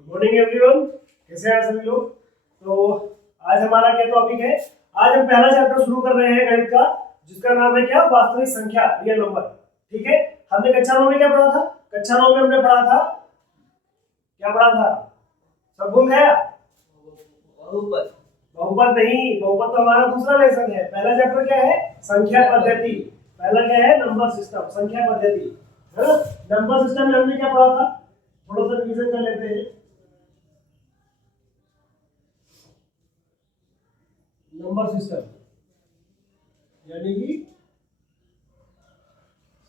Good morning everyone, कैसे हैं सभी लोग। तो आज हमारा क्या टॉपिक है। आज हम पहला चैप्टर शुरू कर रहे हैं गणित का, जिसका नाम है क्या, वास्तविक संख्या, रियल नंबर। ठीक है, हमने कक्षा 9 में क्या पढ़ा था। कक्षा 9 में हमने पढ़ा था, क्या पढ़ा था, सब भूल गया। बहुपद। बहुपद नहीं, बहुपद तो हमारा दूसरा लेसन है। पहला चैप्टर क्या है, संख्या पद्धति। पहला क्या है, नंबर सिस्टम, संख्या पद्धति, है ना। नंबर सिस्टम में हमने क्या पढ़ा था, थोड़ा सा रिवीजन कर लेते हैं। नंबर सिस्टम यानी कि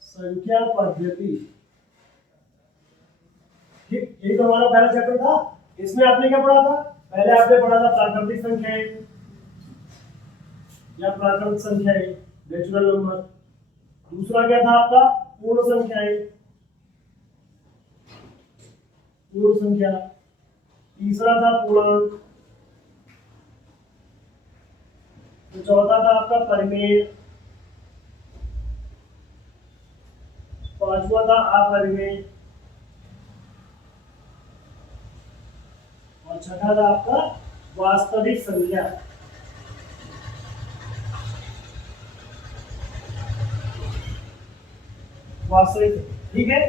संख्या पद्धति। ठीक, यही तो हमारा पहला चैप्टर था। इसमें आपने क्या पढ़ा था, पहले आपने पढ़ा था प्राकृतिक संख्याएं या प्राकृतिक संख्याएं, नेचुरल नंबर। दूसरा क्या था आपका, पूर्ण संख्याएं, पूर्ण संख्या। तीसरा था पूर्णांक। तो चौथा था आपका परिमेय। पांचवा था अपरिमेय। और छठा था आपका वास्तविक संख्या। वास्तविक, ठीक है।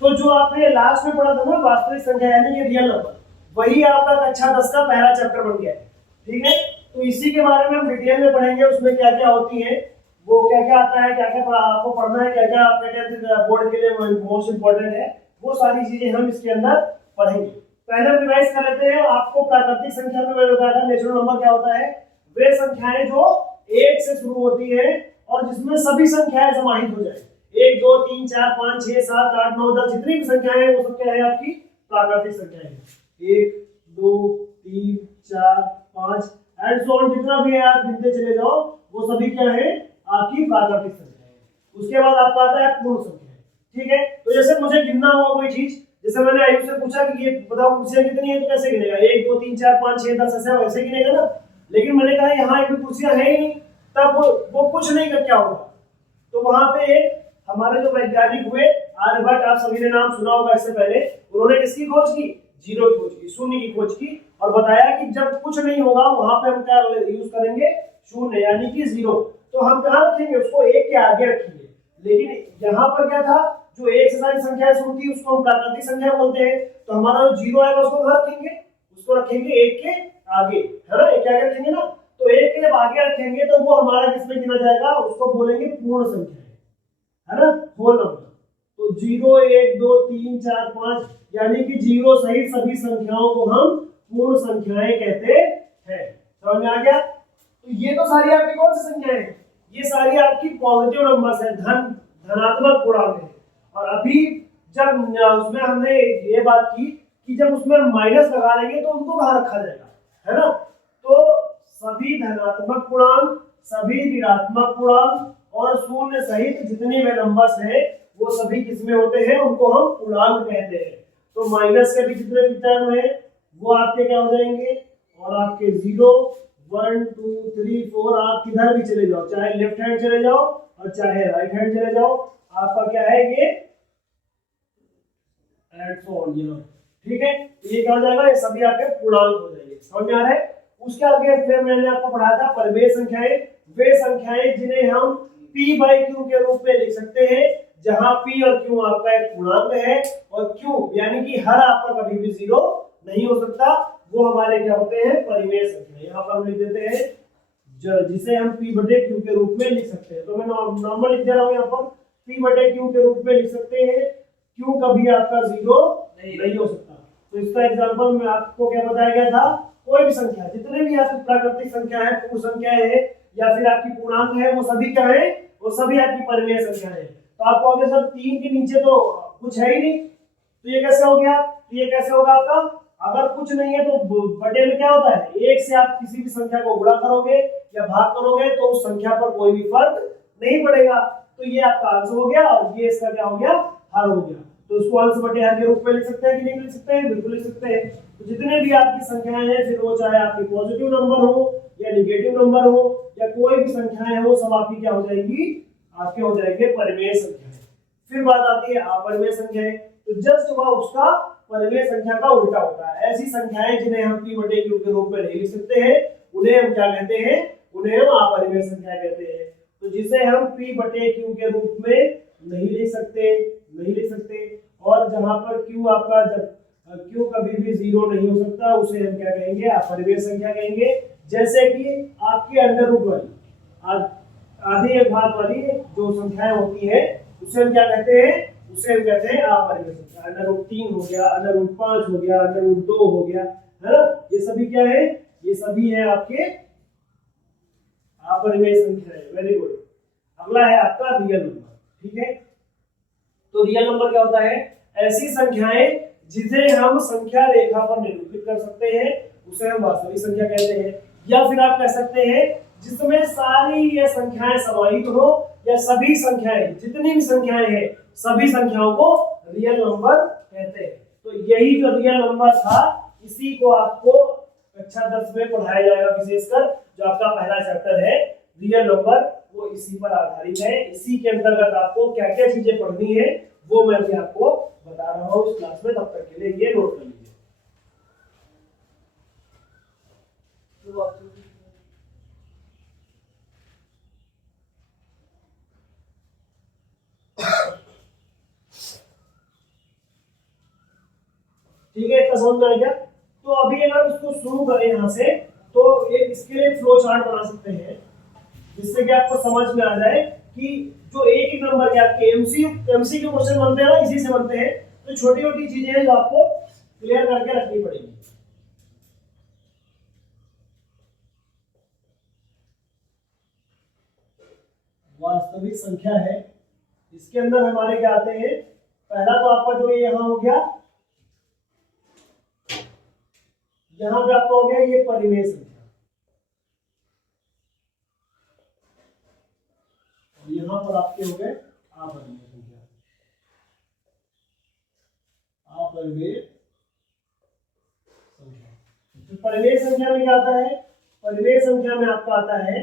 तो जो आपने लास्ट में पढ़ा था ना, वास्तविक संख्या यानी कि रियल नंबर, वही आपका कक्षा 10 का पहला चैप्टर बन गया है। ठीक है, तो इसी के बारे में हम डिटेल में पढ़ेंगे। उसमें क्या क्या होती है, वो क्या क्या आता है, क्या क्या आपको पढ़ना है, क्या क्या आपके बोर्ड के लिए मोस्ट इंपॉर्टेंट है, वो सारी चीजें हम इसके अंदर पढ़ेंगे। पहले हम रिवाइज कर लेते हैं। आपको प्राकृतिक संख्या में मैंने बताया था नेचुरल नंबर क्या होता है, वे संख्याएं जो 1 से शुरू होती है और जिसमें सभी संख्याएं समाहित हो जाए। 1 2 3 4 5 6 7 8 9 10 जितनी भी संख्याएं हैं वो सब क्या है, आपकी प्राकृतिक संख्याएं हैं। 1 2 3 4 5 एंड सो ऑन, जितना भी है आप गिनते चले जाओ, वो सभी क्या है, आपकी प्राकृतिक संख्या है। उसके बाद आपका आता है पूर्ण संख्या। ठीक है, तो जैसे मुझे गिनना हुआ कोई चीज, जैसे मैंने आयुष से पूछा कि ये बताओ कुर्सियां कितनी है, तो कैसे गिनेगा, 1 2 3 4 5 6 10 ऐसे वैसे गिनेगा ना। लेकिन मैंने कहा यहाँ एक भी कुर्सियां है ही नहीं, तब वो कुछ नहीं कर क्या होगा। तो वहां पे एक हमारे जो वैज्ञानिक हुए आर्यभट्ट, आप सभी ने नाम सुना होगा इससे पहले, उन्होंने किसकी खोज की, जीरो की खोज की, शून्य की खोज की, और बताया कि जब कुछ नहीं होगा वहां पे हम क्या यूज करेंगे, शून्य यानी कि जीरो। तो हम कहाँ रखेंगे उसको, 1 के आगे रखेंगे। लेकिन यहाँ पर क्या था, जो 1 से सारी संख्याएं शुरू थी उसको हम प्राकृतिक संख्या बोलते हैं। तो हमारा जो जीरो आएगा उसको कहाँ रखेंगे, उसको रखेंगे 1 के आगे, है ना, 1 के आगे रखेंगे ना। तो 1 के जब आगे रखेंगे तो वो हमारा किसमें गिना जाएगा, उसको बोलेंगे पूर्ण संख्या, है ना, होल नंबर। तो 0 1 2 3 4 5 यानी कि जीरो सहित सभी संख्याओं को हम पूर्ण संख्याएं कहते हैं। समझ में आ गया। तो ये तो सारी आपकी कौन सी संख्याएं हैं, ये सारी आपकी पॉजिटिव नंबर्स हैं, धनात्मक पूर्णांक है। और अभी जब उसमें हमने ये बात की कि जब उसमें माइनस लगा लेंगे तो उनको कहाँ रखा जाएगा, है ना। तो सभी धनात्मक पूर्णांक, सभी ऋणात्मक पूर्णांक और शून्य सहित जितने भी नंबर्स हैं वो सभी किसमें होते हैं, उनको हम पूर्णांक कहते हैं। तो माइनस के भी जितने भी टर्म है वो आपके क्या हो जाएंगे, और आपके 0 1 2 3 4 आप किधर भी चले जाओ, चाहे लेफ्ट हैंड चले जाओ और चाहे राइट हैंड चले जाओ, आपका क्या है ये एंड सो ऑन, ठीक है। ये क्या हो जाएगा, ये सभी आपके पूर्णांक हो जाएंगे। समझ में आ रहा है। उसके आगे फिर मैंने आपको पढ़ाया था परिमेय संख्याएं, वे संख्याएं जिन्हें हम p/q के रूप में लिख सकते हैं, जहां p और q आपका एक पूर्णांक है और q यानी कि हर आपका कभी भी 0 नहीं हो सकता, वो हमारे क्या होते हैं, परिमेय संख्या। यहाँ पर हम लिख देते हैं जिसे हम p/q के रूप में लिख सकते हैं। तो मैं नॉर्मल लिख दे रहा हूँ यहाँ पर, p/q के रूप में लिख सकते हैं। q कभी आपका 0 नहीं हो सकता। तो इसका एग्जांपल में आपको क्या बताया गया था, कोई भी संख्या, जितने भी आपकी प्राकृतिक संख्या है, पूर्ण संख्या है या फिर आपकी पूर्णांक है, वो सभी क्या है, वो सभी आपकी परिमेय संख्या है। तो आपको आगे सर 3 के नीचे तो कुछ है ही नहीं, तो ये कैसे हो गया, तो ये कैसे होगा आपका, अगर कुछ नहीं है तो बटे में क्या होता है, 1 से आप किसी भी संख्या को गुणा करोगे या भाग करोगे तो उस संख्या पर कोई भी फर्क नहीं पड़ेगा। तो ये आपका आंसर हो गया और ये इसका क्या हो गया, हर हो गया। तो इसको अंश बटे हर के रूप में लिख सकते हैं कि नहीं लिख सकते हैं, बिल्कुल लिख सकते हैं। तो जितने भी आपकी संख्याएं हैं, फिर वो चाहे आपके पॉजिटिव नंबर हो या नेगेटिव नंबर हो या कोई भी संख्याएं हो, सब आपकी क्या हो जाएगी, आपके हो जाएंगे परिमेय संख्याएं। फिर बात आती है अपरिमेय संख्याएं। तो जस्ट वह उसका परिमेय संख्या का उल्टा होता है। ऐसी संख्याएं जिन्हें हम p बटे q के रूप में नहीं लिख सकते हैं उन्हें हम क्या कहते हैं, उन्हें हम अपरिमेय संख्या कहते हैं। तो जिसे हम p बटे q के रूप में नहीं लिख सकते और जहां पर q आपका जब q कभी भी 0 नहीं हो सकता उसे हम क्या कहेंगे, अपरिमेय संख्या कहेंगे। जैसे कि आपकी अंडर रूट वाली आधी घात वाली जो संख्याएं होती है उसे हम क्या कहते हैं, उसे हम कहते हैं अपरिमेय संख्या। अंडर रूट 3 हो गया, अंडर रूट 5 हो गया, अंडर रूट 2 हो गया, है ना, ये सभी क्या है, ये सभी है आपके अपरिमेय संख्याएं। Very good. अगला है आपका रियल नंबर। ठीक है, तो रियल नंबर क्या होता है, ऐसी संख्याएं जिसे हम संख्या रेखा पर निरूपित कर सकते हैं उसे हम वास्तविक संख्या कहते हैं। या फिर आप कह सकते हैं जिसमें सारी ये संख्याएं समाहित हो या सभी संख्याएं, जितनी भी संख्याएं हैं सभी संख्याओं को रियल नंबर कहते हैं। तो यही जो रियल नंबर था इसी को आपको कक्षा 10 में पढ़ाया जाएगा, विशेषकर जो आपका पहला चैप्टर है रियल नंबर वो इसी पर आधारित है। इसी के अंतर्गत आपको क्या क्या चीजें पढ़नी है वो मैं भी आपको बता रहा हूँ इस क्लास में। तब तक के लिए ये नोट कर लीजिए। ठीक है, इतना समझ में आ गया। तो अभी अगर इसको शुरू करें यहाँ से तो एक इसके लिए फ्लो चार्ट बना सकते हैं जिससे कि आपको समझ में आ जाए कि जो एक एक नंबर के आपके एमसीक्यू क्वेश्चन बनते हैं ना इसी से बनते हैं। तो छोटी छोटी चीजें हैं जो आपको क्लियर करके रखनी पड़ेगी। वास्तविक संख्या है, इसके अंदर हमारे क्या आते हैं, पहला तो आपका जो ये यहाँ हो गया, यहाँ पे आपका हो गया ये परिमेय संख्या, और यहाँ पर आपके हो गए अपरिमेय संख्या। अपरिमेय संख्या, तो परिमेय संख्या में क्या आता है, परिमेय संख्या में आपका आता है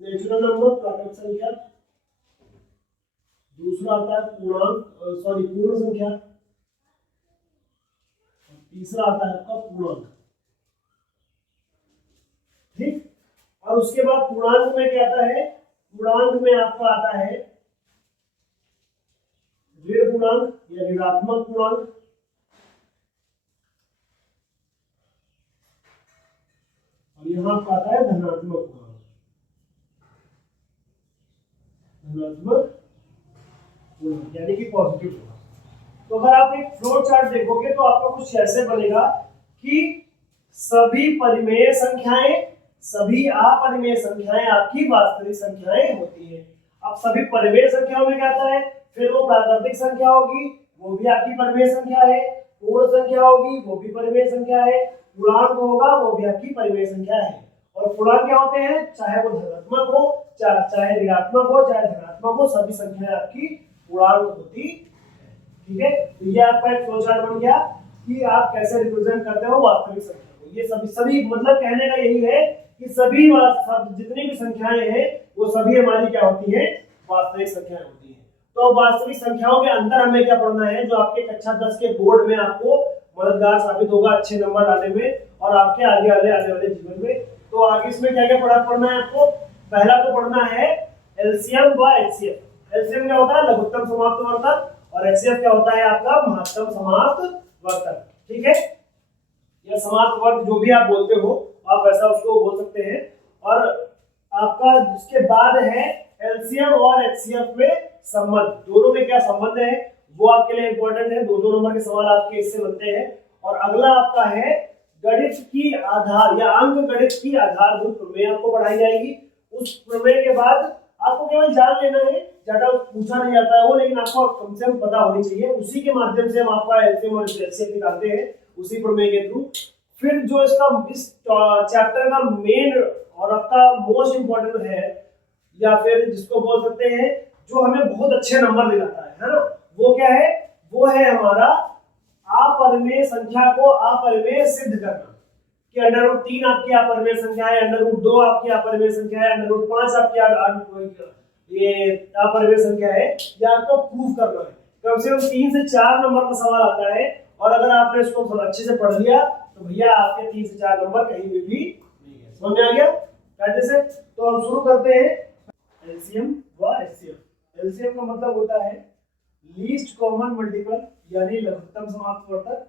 नेचुरल नंबर, प्राकृत संख्या। दूसरा आता है पूर्ण संख्या। तीसरा आता है आपका पूर्णांक। ठीक, और उसके बाद पूर्णांक में क्या आता है, पूर्णांक में आपका आता है ऋण पूर्णांक या ऋणात्मक पूर्णांक। और यहां आपका आता है धनात्मक पूर्णांक। यानी कि पॉजिटिव होगा। तो अगर आप एक फ्लो चार्ट देखोगे तो आपको कुछ ऐसे बनेगा कि सभी परिमेय संख्याएं, सभी अपरिमेय संख्याएं आपकी वास्तविक संख्याएं होती है। अब सभी परिमेय संख्याओं में क्या आता है, फिर वो प्राकृतिक संख्या होगी वो भी आपकी परिमेय संख्या है, पूर्ण संख्या होगी वो भी परिमेय संख्या है, पूर्णांक होगा वो भी आपकी परिमेय संख्या है। और पूर्णांक क्या होते हैं, चाहे वो धनात्मक हो चाहे ऋणात्मक हो चाहे धनात्मक हो, सभी संख्याएं आपकी पूर्णांक होती है। ठीक है, तो ये आपका एक फ्लो चार्ट बन गया कि आप कैसे रिप्रेजेंट करते हो वास्तविक संख्या को। ये सभी मतलब कहने का यही है कि सभी जितनी भी संख्याएं हैं वो सभी हमारी क्या होती है, वास्तविक संख्याएं होती है। तो वास्तविक संख्याओं के अंदर हमें क्या पढ़ना है, जो आपके कक्षा 10 के बोर्ड में आपको मददगार साबित होगा अच्छे नंबर लाने में और आपके आगे आने वाले जीवन में। तो आगे इसमें क्या क्या पढ़ना है आपको, पहला तो पढ़ना है एलसीएम व एचसीएफ। एलसीएम क्या होता है, लघुत्तम समाप्त वर्तक, और एचसीएफ क्या होता है आपका महत्तम समाप्त वर्तक। ठीक है, या समाप्त वर्ग जो भी आप बोलते हो आप वैसा उसको बोल सकते हैं। और आपका जिसके बाद है एलसीएम और एचसीएफ में संबंध, दोनों में क्या संबंध है वो आपके लिए इंपॉर्टेंट है। 2-2 नंबर के सवाल आपके इससे बनते हैं। और अगला आपका है गणित की आधार या अंक गणित की आधारभूत प्रमेय आपको पढ़ाई जाएगी। उस प्रमेय के बाद आपको केवल जान लेना है, ज्यादा पूछा नहीं जाता है वो, लेकिन आपको कम से कम पता होनी चाहिए। उसी के माध्यम से हम आपका एलसीएम और एचसीएफ निकालते हैं उसी प्रमेय के थ्रू। फिर जो इसका इस चैप्टर का मेन और आपका मोस्ट इंपॉर्टेंट है, या फिर जिसको बोल सकते हैं जो हमें बहुत अच्छे नंबर दिलाता है ना, वो क्या है, वो है हमारा अपरिमेय संख्या को अपरिमेय सिद्ध करना। कि √3 आपकी अपरिमेय संख्या है, √2 आपकी अपरिमेय संख्या है, √5 आपकी ये अपरिमेय संख्या है, ये आपको प्रूफ करना है। कम से कम 3 से 4 नंबर का सवाल आता है, और अगर आपने इसको अच्छे से पढ़ लिया तो भैया आपके 3 से 4 नंबर कहीं भी नहीं गए। समझ में आ गया कैसे से? तो हम शुरू करते हैं एलसीएम व एचसीएफ। एलसीएम का मतलब होता है लीस्ट कॉमन मल्टीपल यानी लघुत्तम समाप्तवर्तक,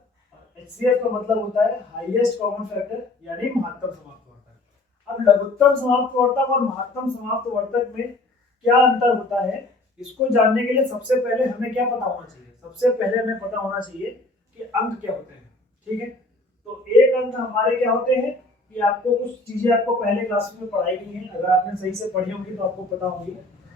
एचसीएफ का मतलब होता है हाईएस्ट कॉमन फैक्टर यानी महत्तम समाप्तवर्तक। अब लघुत्तम समाप्तवर्तक और महत्तम समाप्तवर्तक में क्या अंतर होता है, इसको जानने के लिए सबसे पहले हमें क्या पता होना चाहिए? सबसे पहले हमें पता होना चाहिए कि अंक क्या होते हैं। ठीक है, तो एक अंक हमारे क्या होते हैं कि आपको कुछ चीजें आपको पहले क्लास में पढ़ाई गई हैं, अगर आपने सही से पढ़ी होंगी तो आपको पता होगी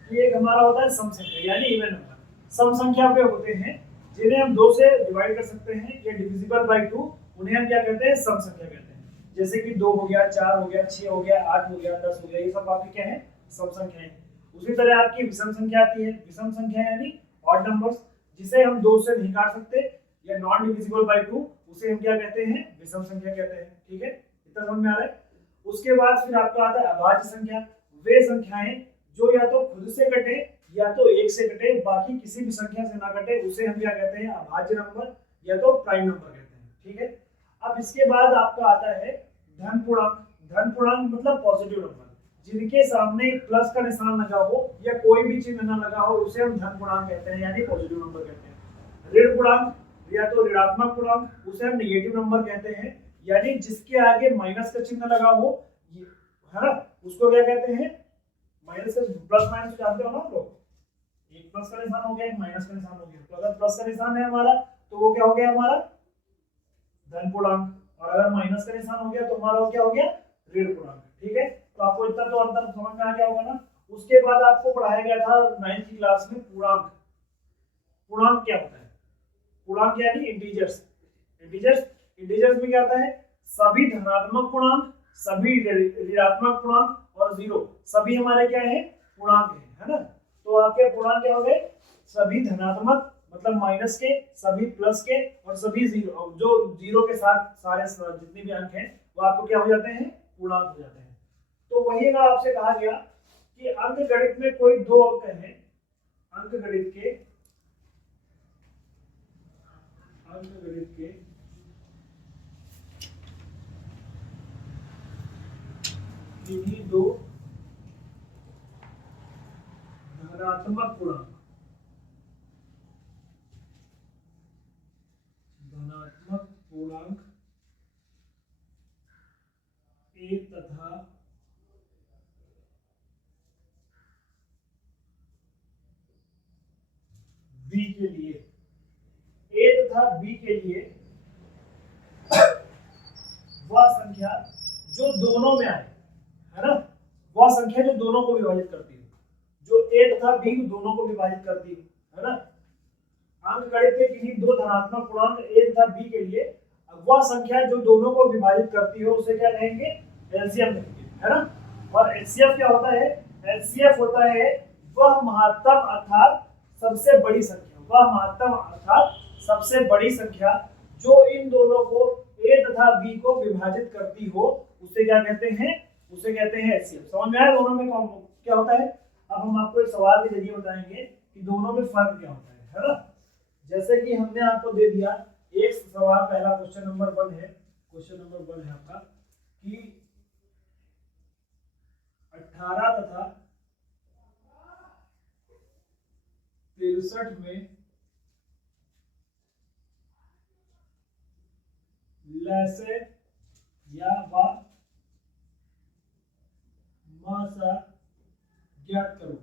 कि एक हमारा होता है सम संख्या यानी इवन नंबर। सम संख्या पे होते हैं जिन्हें हम 2 से डिवाइड कर सकते हैं या डिविजिबल बाय 2, उन्हें हम क्या कहते हैं? सम संख्या कहते हैं। जैसे कि 2 हो गया, 4 हो गया, 6 हो गया, 8 हो गया, 10 हो गया, ये सब आपके क्या है? सम संख्याएं। उसी तरह आपकी विषम संख्या आती है। विषम संख्या यानी ऑड नंबर्स, जिसे हम 2 से नहीं काट सकते या नॉन डिविजिबल बाय 2, उसे हम क्या कहते हैं? विषम संख्या कहते हैं। ठीक है, इतना समझ में आ रहा है? उसके बाद फिर आपका आता है अभाज्य संख्या। वे संख्याएं जो या तो खुद से कटे या तो 1 से कटे, बाकी किसी भी संख्या से ना कटे, उसे हम क्या कहते हैं? अभाज्य नंबर या तो प्राइम नंबर कहते हैं। ठीक है, अब इसके बाद आपका आता है धन पूर्णांक। धन पूर्णांक मतलब पॉजिटिव नंबर, जिनके सामने प्लस का निशान लगा हो या कोई भी चिन्ह ना लगा हो, उसे हम धन पूर्णांक कहते हैं यानी पॉजिटिव नंबर कहते हैं। ऋण पूर्णांक या तो ऋणात्मक पूर्णांक, उसे हम नेगेटिव नंबर कहते हैं, यानी जिसके आगे माइनस का चिन्ह लगा हो, है ना, उसको क्या कहते हैं? माइनस। प्लस माइनस जानते हो ना आप लोग, एक प्लस का निशान हो गया, एक माइनस का निशान हो गया। तो अगर प्लस का निशान है हमारा तो वो क्या हो गया? हमारा धन पूर्णांक, और अगर माइनस का निशान हो गया तो हमारा वो क्या हो गया? ऋण पूर्णांक। ठीक है, तो आपको इतना तो अंतर समझ में आ गया होगा ना। उसके बाद आपको पढ़ाया गया था 9th की क्लास में पूर्णांक। पूर्णांक क्या होता है? पूर्णांक यानी इंटीजर्स। इंटीजर्स में क्या आता है? सभी धनात्मक पूर्णांक, सभी ऋणात्मक पूर्णांक और जीरो, सभी हमारे क्या है? पूर्णांक है ना। तो आपके पूर्णांक क्या हो गए? सभी धनात्मक मतलब माइनस के, सभी प्लस के और सभी जीरो, जो जीरो के साथ सारे जितने भी अंक हैं वो आपको क्या हो जाते हैं? पूर्णांक हो जाते हैं। तो वही अगर आपसे कहा गया कि अंक गणित में कोई 2 अंक हैं, अंक गणित के किन्हीं 2 धनात्मक पूर्णांक ए तथा बी के लिए, ए तथा बी के लिए वह संख्या जो दोनों में आए, है ना, वह संख्या जो दोनों को विभाजित करती है, जो ए तथा बी दोनों को विभाजित करती है ना। अंक गणित के किन्हीं 2 धनात्मक पूर्णांक ए तथा बी के लिए वह संख्या जो दोनों को विभाजित करती है उसे क्या कहेंगे? एलसीएम कहेंगे, है ना। और एचसीएफ क्या होता है? एचसीएफ होता है वह महत्तम अर्थात सबसे बड़ी संख्या, वह महत्तम अर्थात सबसे बड़ी संख्या जो इन दोनों को ए तथा बी को विभाजित करती हो, उसे क्या कहते हैं? उसे कहते हैं एचसीएफ। समझ में आया दोनों में क्या होता है? अब हम आपको एक सवाल के जरिए बताएंगे कि दोनों में फर्क क्या होता है ना। जैसे कि हमने आपको दे दिया एक सवाल, पहला क्वेश्चन नंबर 1 है, क्वेश्चन नंबर 1 है आपका कि 18 तथा 63 में लैसे या वा मासा ज्ञात करो,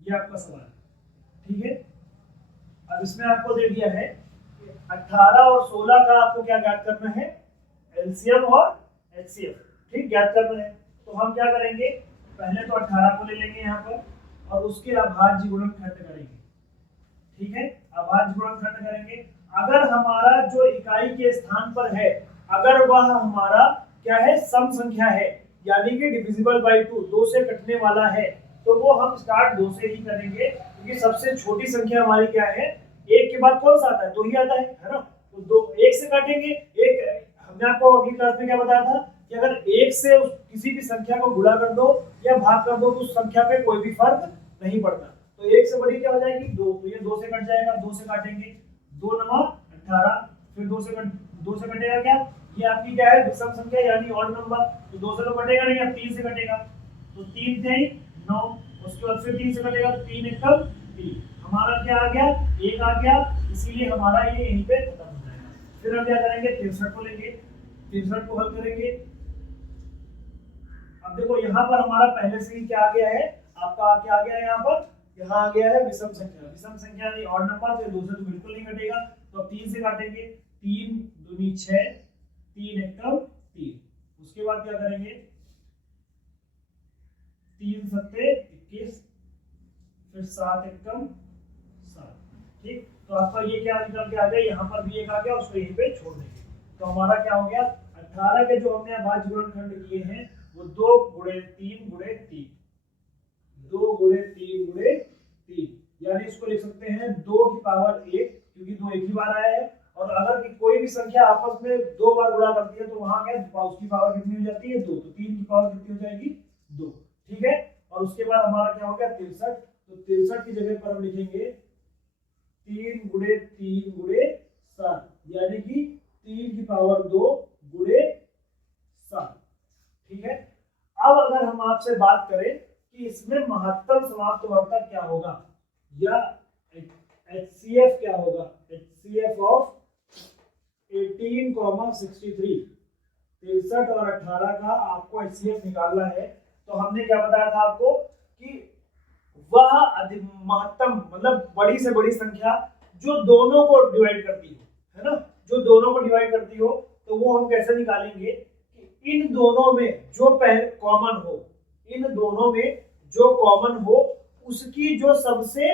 ये आपका सवाल है। ठीक है, अब इसमें आपको दे दिया है 18 और 16 का आपको क्या ज्ञात करना है? एलसीएम और एचसीएफ, ठीक, ज्ञात करना है। तो हम क्या करेंगे? पहले तो 18 को ले लेंगे यहाँ पर और उसके अभाज्य गुणनखंड करेंगे। ठीक है, अभाज्य गुणनखंड करेंगे। अगर हमारा जो इकाई के स्थान पर है, अगर वह हमारा क्या है? सम संख्या है, यानी कि डिविजिबल बाय 2, 2 से कटने वाला है, तो वो हम स्टार्ट 2 से ही करेंगे, क्योंकि सबसे छोटी संख्या हमारी क्या है? 1 के बाद कौन सा आता है? 2 ही आता है ना। तो 2 1 से काटेंगे। एक हमने आपको अगली क्लास में क्या बताया था कि अगर एक से किसी भी संख्या को गुणा कर दो या भाग कर दो तो उस संख्या पे कोई भी फर्क नहीं पड़ता। तो एक से बड़ी क्या हो जाएगी 2, तो ये 2 से कट जाएगा, 2 से काटेंगे 2 9 18, फिर 2 से कटेगा क्या, ये आपकी क्या है विषम संख्या यानी ऑड नंबर, तो 2 से तो कटेगा नहीं, अब 3 से कटेगा, तो 3 थे 9, उसके बाद फिर 3 से कटेगा तो 3 एकम 3, हमारा क्या आ गया 1 आ गया, इसीलिए हमारा ये यहीं पे खत्म हो जाएगा। फिर हम क्या करेंगे 63 को लेंगे, 63 को हल करेंगे। अब देखो यहाँ पर हमारा पहले से ही क्या आ गया है, आपका क्या आ गया है, यहाँ आ गया है विषम संख्या, विषम संख्या यानी ऑड नंबर, तो 2 से तो बिल्कुल नहीं कटेगा, तो अब 3 से काटेंगे, 3 दूनी 6, 3 एकम 3, उसके बाद क्या करेंगे 3 सत्ते 21, फिर 7 एकम 7, ठीक। तो आपका ये क्या निकल के आ गया, यहाँ पर भी एक आ गया, उसको यहीं पे छोड़ देंगे, तो हमारा क्या हो गया 18 के जो हमने अभाज्य गुणनखंड किए हैं वो 2 गुणे 3 गुणे 3, 2 गुणे 3 गुणे 3, यानी इसको लिख सकते हैं 2 की पावर 1, क्योंकि 2 एक ही बार आया है, और अगर कि कोई भी संख्या आपस में 2 बार गुणा करती है तो वहां क्या उसकी पावर कितनी हो जाती है 2, तो 3 की पावर कितनी हो जाएगी 2, ठीक है। और उसके बाद हमारा क्या हो गया 63, तो 63 की जगह पर हम लिखेंगे 3 गुणे 3 गुणे 7, यानी कि 3 की पावर 2 गुणे 7, ठीक है। अब अगर हम आपसे बात करें कि इसमें महत्तम समाप्तवर्तक क्या होगा या HCF क्या होगा, HCF ऑफ 18, 63, 63 और 18 का आपको HCF निकालना है, तो हमने क्या बताया था आपको कि वह महत्तम मतलब बड़ी से बड़ी संख्या जो दोनों को डिवाइड करती हो, है ना, जो दोनों को डिवाइड करती हो, तो वो हम कैसे निकालेंगे कि इन दोनों में जो कॉमन हो, इन दोनों में जो कॉमन हो उसकी जो सबसे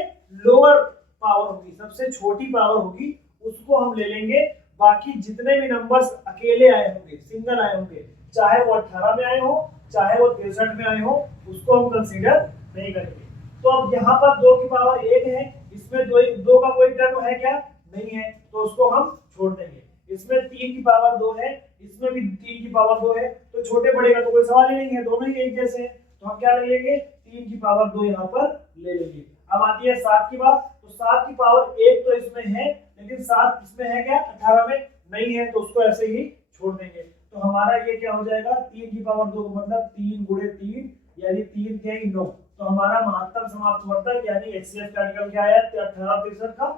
लोअर पावर होगी, सबसे छोटी पावर होगी, उसको हम ले लेंगे, बाकी जितने भी नंबर्स अकेले आए होंगे, सिंगल आए होंगे, चाहे वो 18 में आए हो चाहे वो 63 में आए हो, उसको हम कंसीडर नहीं करेंगे। तो अब यहाँ पर 2 की पावर 1 है, इसमें 2 का कोई टर्म है क्या, नहीं है, तो उसको हम छोड़ देंगे। इसमें 3 की पावर 2 है, इसमें भी 3 की पावर 2 है, तो छोटे बड़े का तो कोई सवाल ही नहीं है, दोनों ही एक जैसे हैं, तो हम क्या ले लेंगे 3 की पावर 2 यहाँ पर ले लेंगे। अब आती है 7 की बात, तो 7 की पावर 1 तो इसमें है, लेकिन 7 इसमें है क्या 18 में नहीं है, तो उसको ऐसे ही छोड़ देंगे। तो हमारा ये क्या हो जाएगा 3 की पावर 2 मतलब 3 गुणे 3 यानी 3 के 9, तो हमारा महत्तम समाप्तवर्तक यानी HCF का निकल के आया 18 63 का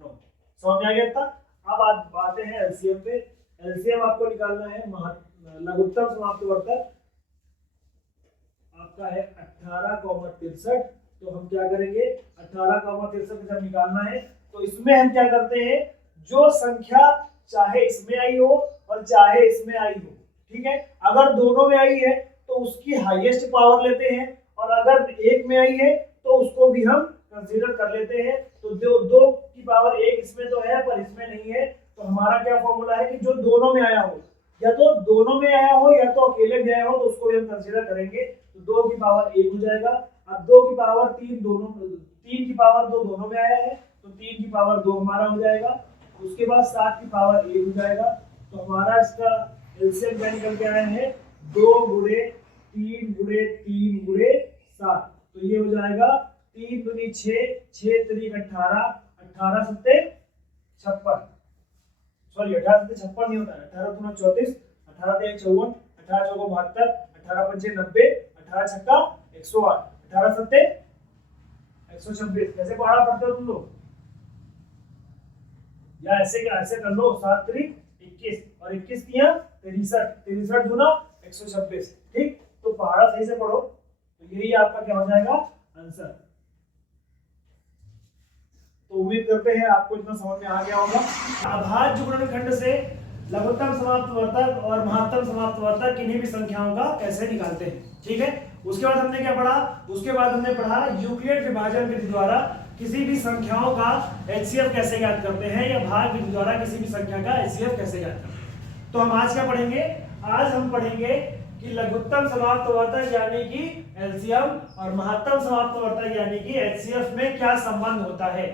9, समझ में आ गया था। अब आते हैं LCM पे, LCM आपको निकालना है लघुत्तम समाप्तवर्तक आपका है 18, 63, तो हम क्या करेंगे 18, 63 जब निकालना है तो इसमें हम क्या करते हैं, जो संख्या चाहे इसमें आई हो और चाहे इसमें आई हो, ठीक है, अगर दोनों में आई है तो उसकी हाईएस्ट पावर लेते हैं, और अगर एक में आई है तो उसको भी हम कंसीडर कर लेते हैं। तो जो 2 की पावर 1 इसमें तो है पर इसमें नहीं है, तो हमारा क्या फॉर्मूला है कि जो दोनों में आया हो, या तो दोनों में आया हो या तो अकेले में आया हो, तो उसको भी हम कंसीडर करेंगे, तो 2 की पावर 1 हो जाएगा। अब 2 की पावर 3 की पावर 2 दोनों में आया है, तो 3 की पावर 2 हमारा हो जाएगा, उसके बाद 7 की पावर 1 हो जाएगा, तो हमारा इसका एलसीएम क्या निकल के आया है 2 गुणे 3 गुणे 3 गुणे 7, तो ये हो जाएगा 3 दूनी 6, 6 त्रिक 18, 18 सत्ते 56, सॉरी 18 सत्ते 56 नहीं होता है, 18 दूना 34, 18 तेईस 54, 18 चौको 72, 18 पंचे 90, 18 छक्का 108, 18 सत्ते 126। कैसे पढ़ा पढ़ते हो तुम लोग, या ऐसे कर लो 7 त्रिक 21 और 21 तिया 63, 63 दूना 126, ठीक। तो पहाड़ा सही से पढ़ो, तो यही आपका क्या हो जाएगा आंसर। तो उम्मीद करते हैं आपको इतना समझ में आ गया होगा। अभाज्य गुणनखंड से लघुत्तम समाप्तवर्तक और महत्तम समाप्तवर्तक किन्हीं भी संख्याओं का कैसे निकालते हैं, ठीक है। उसके बाद हमने क्या पढ़ा, उसके बाद हमने पढ़ा यूक्लिड विभाजन विधि द्वारा किसी भी संख्याओं का HCF कैसे ज्ञात करते हैं, या भाग विधि द्वारा किसी भी संख्या का HCF कैसे ज्ञात करते हैं। तो हम आज क्या पढ़ेंगे, आज हम पढ़ेंगे कि लघुत्तम समाप्तवर्तक यानी कि LCM और महत्तम समाप्तवर्तक यानी कि HCF में क्या संबंध होता है।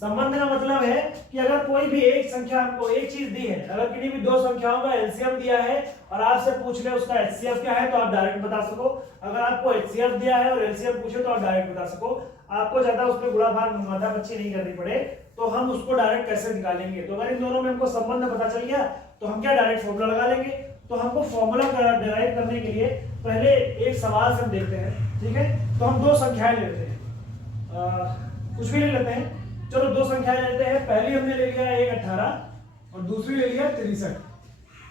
संबंध का मतलब है कि अगर कोई भी एक संख्या हमको एक चीज दी है, अगर किसी भी दो संख्याओं का एलसीएम दिया है और आपसे पूछ ले उसका एचसीएफ क्या है तो आप डायरेक्ट बता सको। अगर आपको एचसीएफ दिया है और एलसीएम पूछे तो आप डायरेक्ट बता सको। आपको ज्यादा उसमें गुणा भाग माथापच्ची नहीं करनी पड़े, तो हम उसको डायरेक्ट कैसे निकालेंगे। तो अगर इन दोनों में हमको संबंध पता चल गया तो हम क्या डायरेक्ट फॉर्मूला लगा लेंगे। तो हमको फॉर्मूला डिराइव करने के लिए पहले एक सवाल से हम देखते हैं, ठीक है। तो हम दो संख्याएं लेते हैं, कुछ भी ले लेते हैं, चलो दो संख्याएं लेते हैं। पहली हमने ले लिया एक 18 और दूसरी ले लिया 63,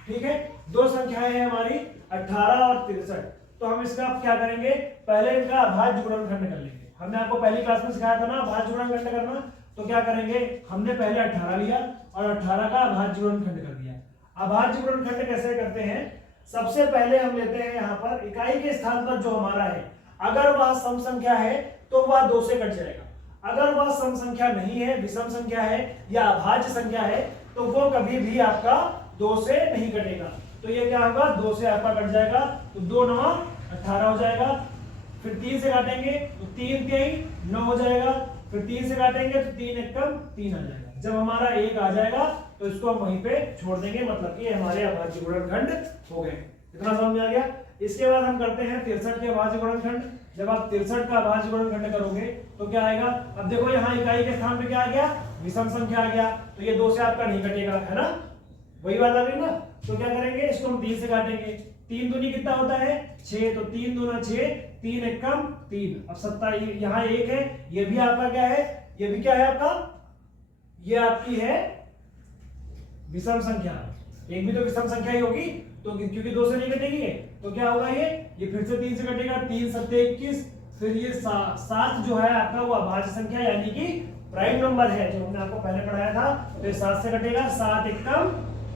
ठीक है। दो संख्याएं हैं हमारी 18 और 63। तो हम इसका क्या करेंगे, पहले इनका अभाज्य गुणनखंड कर लेंगे। हमने आपको पहली क्लास में सिखाया था ना अभाज्य गुणनखंड करना। तो क्या करेंगे, हमने पहले 18 लिया और 18 का अभाज्य गुणनखंड कर दिया। अभाज्य गुणनखंड कैसे करते हैं, सबसे पहले हम लेते हैं यहाँ पर इकाई के स्थान पर जो हमारा है, अगर वह सम संख्या है तो वह 2 से कट जाएगा। अगर वह सम संख्या नहीं है, विषम संख्या है या अभाज्य संख्या है तो वो कभी भी आपका 2 से नहीं कटेगा। तो ये क्या होगा, 2 से आपका कट जाएगा, तो 2 9 18 हो जाएगा। फिर 3 से काटेंगे तो 3 3 9 हो जाएगा। फिर 3 से काटेंगे तो 3 1 3 आ जाएगा। जब हमारा 1 आ जाएगा तो इसको हम वहीं पे छोड़ देंगे, मतलब कि हमारे अभाज्य गुणनखंड हो गए। इतना समझ में आ गया। इसके बाद हम करते हैं 63 के अभाज्य गुणनखंड। जब आप 63 का अभाज्य गुणनखंड करोगे तो क्या आएगा, अब देखो यहाँ इकाई के स्थान पे क्या आ गया, विषम संख्या आ गया। तो ये 2 से आपका नहीं कटेगा, है ना, वही बात आ गई ना। तो क्या करेंगे, इसको हम 3 से काटेंगे। 3 दूनी कितना होता है 6, तो 3 दूना 6, 3 1 3। अब 27 यहाँ 1 है, ये भी आपका क्या है, ये भी क्या है आपका, ये आपकी है विषम संख्या। एक भी तो विषम संख्या ही होगी, तो क्योंकि 2 से नहीं कटेगी तो क्या होगा, ये फिर से 3 से कटेगा। 3 7 21। फिर ये 7 जो है आपका वो अभाज्य संख्या यानी कि प्राइम नंबर है, जो हमने आपको पहले पढ़ाया था। तो ये 7 से कटेगा, 7 1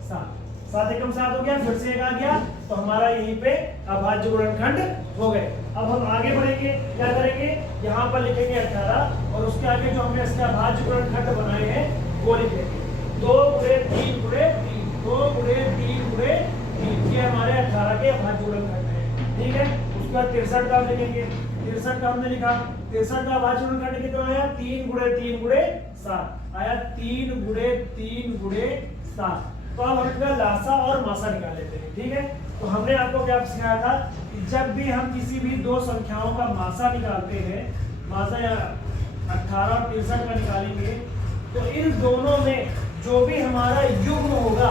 7, 7 1 7 हो गया। फिर से 1 आ गया, तो हमारा यहीं पे अभाज्य गुणनखंड हो गए। अब हम आगे बढ़ेंगे, क्या करेंगे, यहाँ पर लिखेंगे 18 और उसके आगे जो हमने इसके अभाज्य गुणनखंड बनाए हैं वो लिखेंगे 2 गुणे 3 गुणे 3, 2 गुणे 3 गुणे 3। ये हमारे 18 के अभाज्य गुणनखंड है, ठीक है। उसके बाद 63 का लिखेंगे। 63 का हमने लिखा, 63 का अभाज्य गुणनखंड कितना आया, 3 गुणे 3 गुणे 7 आया, 3 गुणे 3 गुणे 7। तो अब हम इसका लासा और मासा निकाल लेते हैं, ठीक है। तो हमने आपको क्या सिखाया था कि जब भी हम किसी भी दो संख्याओं का मासा निकालते हैं, मासा या 18 और 63 का निकालेंगे, तो इन दोनों में जो भी हमारा युग्म होगा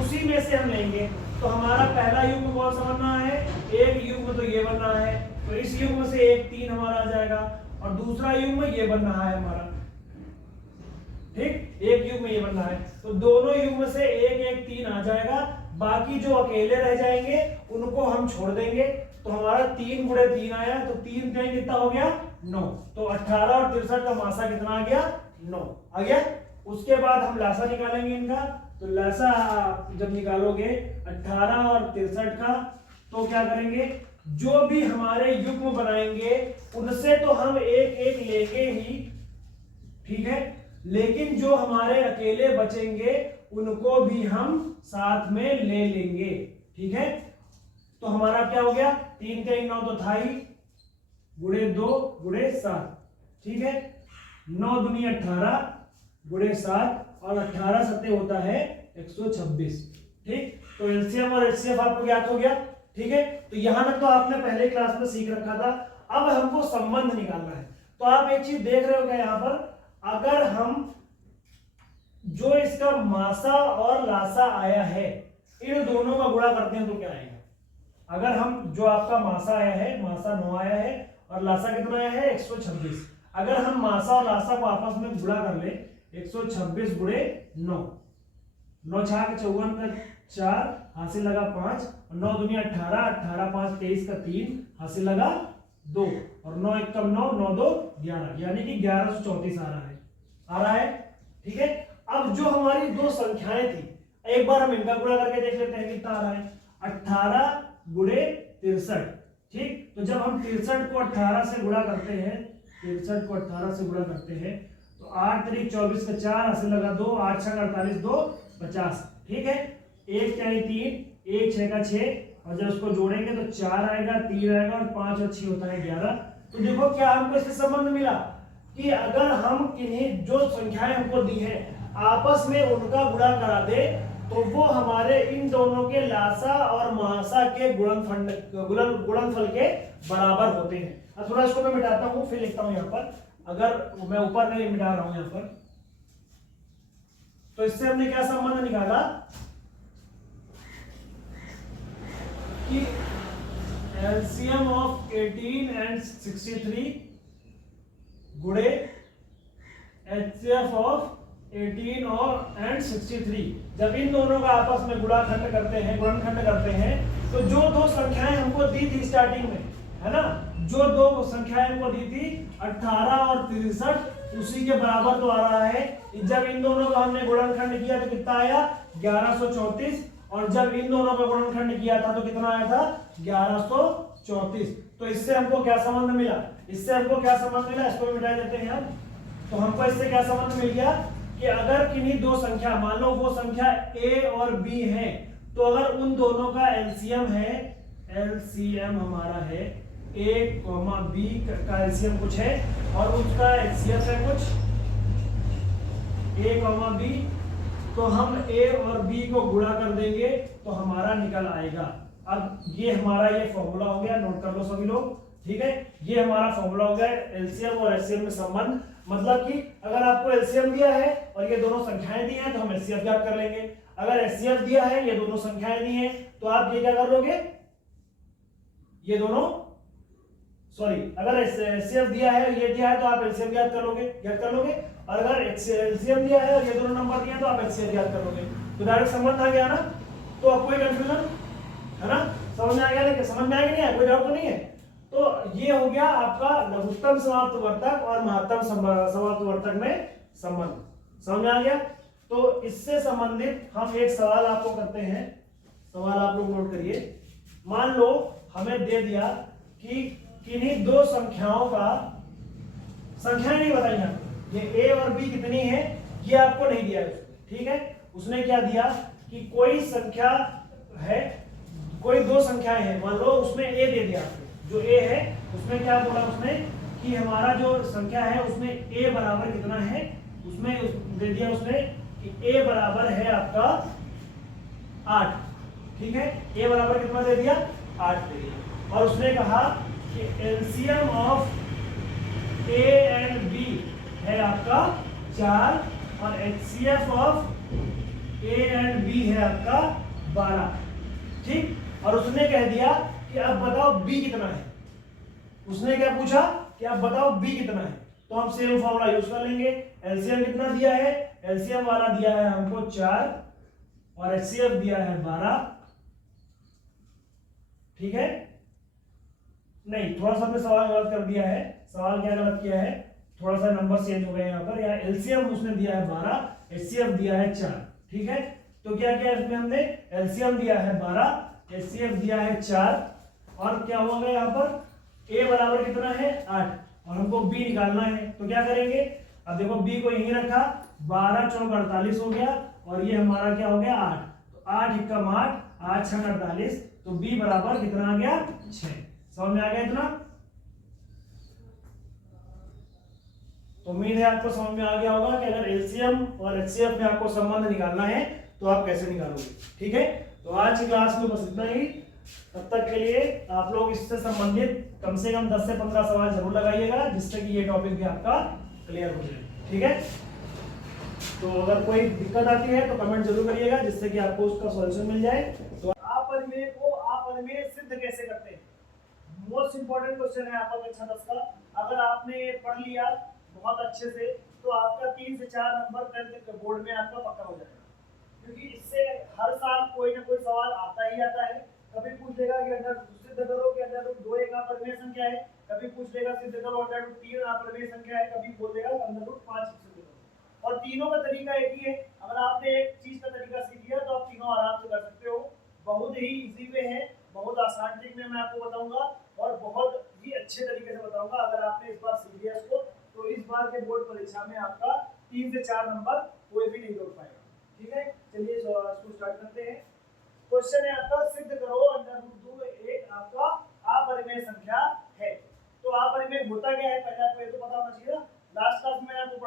उसी में से हम लेंगे। तो हमारा पहला युग्म कौन सा बनना है, एक युग्म तो ये बनना है, तो इस युग्म से 1 3 हमारा आ जाएगा और दूसरा युग्म ये बनना है हमारा, ठीक, एक युग्म ये बनना है। तो दोनों युग्म से 1 1 3 आ जाएगा, बाकी जो अकेले रह जाएंगे उनको हम छोड़ देंगे। तो हमारा 3 गुणे 3 आया, तो 3 3 कितना हो गया 9। तो 18 और 63 का मासा कितना आ गया, 9 आ गया। उसके बाद हम लासा निकालेंगे इनका। तो लासा जब निकालोगे 18 और 63 का, तो क्या करेंगे, जो भी हमारे युग्म बनाएंगे उनसे तो हम एक एक लेंगे ही, ठीक है, लेकिन जो हमारे अकेले बचेंगे उनको भी हम साथ में ले लेंगे, ठीक है। तो हमारा क्या हो गया, 3 3 9 तो था ही, गुणे 2 गुणे 7, ठीक है। 9 दूनी 18 गुणे 7 और 18 सत्ते होता है 126, ठीक। तो एलसीएम और एचसीएफ आपको ज्ञात हो गया, ठीक है। तो यहां तक तो आपने पहले क्लास में सीख रखा था। अब हमको संबंध निकालना है। तो आप एक चीज देख रहे हो क्या यहाँ पर, अगर हम जो इसका मासा और लासा आया है इन दोनों का गुणा करते हैं तो क्या आएगा। अगर हम जो आपका मासा आया है, मासा 9 आया है और लासा कितना आया है 126, अगर हम मासा और लासा को आपस में गुणा कर ले 126 गुणे 9, 9 छाक 54 का 4 हासिल लगा 5 और 9 दूनी 18, 18 5 23 का 3 हासिल लगा 2 और 9 1 9 9 2 11, यानी कि 1134 आ रहा है, ठीक है। अब जो हमारी दो संख्याएं थी, एक बार हम इनका गुणा करके देख लेते हैं कितना आ रहा है, 18 गुणे 63, ठीक। तो जब हम 63 को 18 से गुणा करते हैं, 63 को 18 से गुणा करते हैं तो 8 3 24 का 4 हासिल लगा 2, 8 6 48 2 50, ठीक है। 1 यानी 3, 1 6 का 6 और जब उसको जोड़ेंगे तो 4 आएगा, 3 आएगा और 5 और 6 होता है 11। तो देखो क्या हमको इससे संबंध मिला कि अगर हम किन्हीं जो संख्याएं हमको दी हैं आपस में उनका गुणा करा दे तो वो हमारे इन दोनों के लासा और महासा के गुणनफल के बराबर होते हैं। अब थोड़ा इसको मैं मिटाता हूं, फिर लिखता हूं यहाँ पर, अगर मैं ऊपर नहीं मिटा रहा हूं यहाँ पर, तो इससे हमने क्या संबंध निकाला कि एलसीएम ऑफ 18 एंड 63 गुणे एचसीएफ ऑफ 18 और एंड 63, जब इन दोनों का आपस में गुणनखंड करते हैं तो जो दो संख्याएं हमको दी थी स्टार्टिंग में, है ना, जो दो संख्याएं हमको दी थी 18 और 63 उसी के बराबर तो आ रहा है। जब इन दोनों का हमने गुणनखंड किया तो कितना आया 1134, और जब इन दोनों का गुणनखंड किया था तो कितना आया था 1134। तो इससे हमको क्या संबंध मिला, इसको मिटा देते हैं हम। तो हमको इससे क्या संबंध मिल गया कि अगर किन्हीं दो संख्या, मान लो वो संख्या a और b है, तो अगर उन दोनों का एलसीएम है, एलसीएम हमारा है a, b का एलसीएम कुछ है और उसका एचसीएफ है कुछ a, b, तो हम a और b को गुणा कर देंगे तो हमारा निकल आएगा। अब ये हमारा ये फॉर्मूला हो गया, नोट कर लो सभी लोग, ठीक है। ये हमारा फॉर्मूला हो गया एलसीएम और एचसीएफ में संबंध, मतलब कि अगर आपको एलसीएम दिया है और ये दोनों संख्याएं दी हैं तो हम एचसीएफ ज्ञात कर लेंगे। अगर एचसीएफ दिया है, ये दोनों संख्याएं दी हैं, तो आप ये क्या कर लोगे, ये दोनों, सॉरी, अगर एचसीएफ दिया है, ये दिया है, तो आप एलसीएम ज्ञात कर लोगे, और अगर एलसीएम दिया है और ये दोनों नंबर दिए हैं तो आप एचसीएफ ज्ञात कर लोगे। तो डायरेक्ट संबंध आ गया ना। तो अब कोई कंफ्यूजन है ना, समझ में आ गया, लेकिन समझ में आ गया नहीं है, कोई डाउट तो नहीं है। तो ये हो गया आपका लघुत्तम समाप्तवर्तक और महत्तम समाप्तवर्तक में संबंध, समझ में आ गया। तो इससे संबंधित हम एक सवाल आपको करते हैं, सवाल आप लोग नोट करिए। मान लो हमें दे दिया कि किन्हीं दो संख्याओं का, संख्याएं नहीं बताई आपको, ये a और b कितनी है ये आपको नहीं दिया है, ठीक है। उसने क्या दिया कि कोई संख्या है, कोई दो संख्याएं हैं, मान लो उसमें a दे दिया, जो a है उसमें क्या बोला उसने कि हमारा जो संख्या है उसमें a बराबर कितना है, उसमें दे दिया उसने कि a बराबर है आपका 8, ठीक है। a बराबर कितना दे दिया 8 दे दिया, और उसने कहा कि LCM of a and b है आपका 4 और HCF of a and b है आपका 12, ठीक। और उसने कह दिया कि अब बताओ b कितना है, उसने क्या पूछा कि अब बताओ b कितना है। तो हम सेम फॉर्मूला यूज कर लेंगे। एलसीएम कितना दिया है, एलसीएम वाला दिया है हमको 4 और एचसीएफ दिया है 12, ठीक है। नहीं, थोड़ा सा हमने सवाल गलत कर दिया है, सवाल क्या गलत किया है, थोड़ा सा नंबर चेंज हो गए यहाँ पर। यहाँ एलसीएम उसने दिया है 12, एचसीएफ दिया है 4, ठीक है। तो क्या किया इसमें हमने, एलसीएम दिया है 12, एचसीएफ दिया है 4, और क्या होगा यहाँ पर a बराबर कितना है 8, और हमको b निकालना है। तो क्या करेंगे, अब देखो b को यहीं रखा, 12 चौक 48 हो गया, और ये हमारा क्या हो गया 8, तो 8 एकम 8, 8 छक 48, तो b बराबर कितना आ गया 6। समझ में आ गया इतना। तो उम्मीद है आपको समझ में आ गया होगा कि अगर एलसीएम और एचसीएफ में आपको संबंध निकालना है तो आप कैसे निकालोगे, ठीक है। तो आज की क्लास में बस इतना ही। तब तक के लिए आप लोग इससे संबंधित कम से कम 10 से 15 सवाल जरूर लगाइएगा, जिससे कि ये टॉपिक भी आपका क्लियर हो जाए, ठीक है। तो अगर कोई दिक्कत आती है तो कमेंट जरूर करिएगा, जिससे कि आपको उसका सॉल्यूशन मिल जाए। तो अपरिमेय को अपरिमेय सिद्ध कैसे करते हैं, मोस्ट इंपॉर्टेंट क्वेश्चन है आपका कक्षा 10 का। अगर आपने पढ़ लिया बहुत अच्छे से तो आपका 3 से 4 नंबर टेंथ बोर्ड में आपका पक्का हो जाएगा, क्योंकि इससे हर साल कोई ना कोई सवाल आता ही आता है। कभी पूछ लेगा कि अंडर सिद्ध करो कि अंडर रूट 2 एक अपरिमेय संख्या है, कभी पूछ लेगा सिद्ध करो अंडर रूट 3 अपरिमेय संख्या है, कभी बोल देगा अंडर रूट 5 सिद्ध करो। और तीनों का तरीका एक ही है। अगर आपने एक चीज का तरीका सीख लिया तो आप तीनों आराम से कर सकते हो। बहुत ही इजी वे है, बहुत आसान ट्रिक में मैं आपको बताऊंगा और बहुत ही अच्छे तरीके से बताऊंगा। अगर आपने इस बार सीख लिया इसको तो इस बार के बोर्ड परीक्षा में आपका 3 से 4 नंबर कोई भी नहीं रोक पाएगा, ठीक है। चलिए इसको स्टार्ट करते हैं। क्वेश्चन है आपका सिद्ध करो अंडर रूट 2 एक आपका अपरिमेय संख्या है। तो अपरिमेय होता क्या है पहले आपको ये तो पता होना चाहिए। लास्ट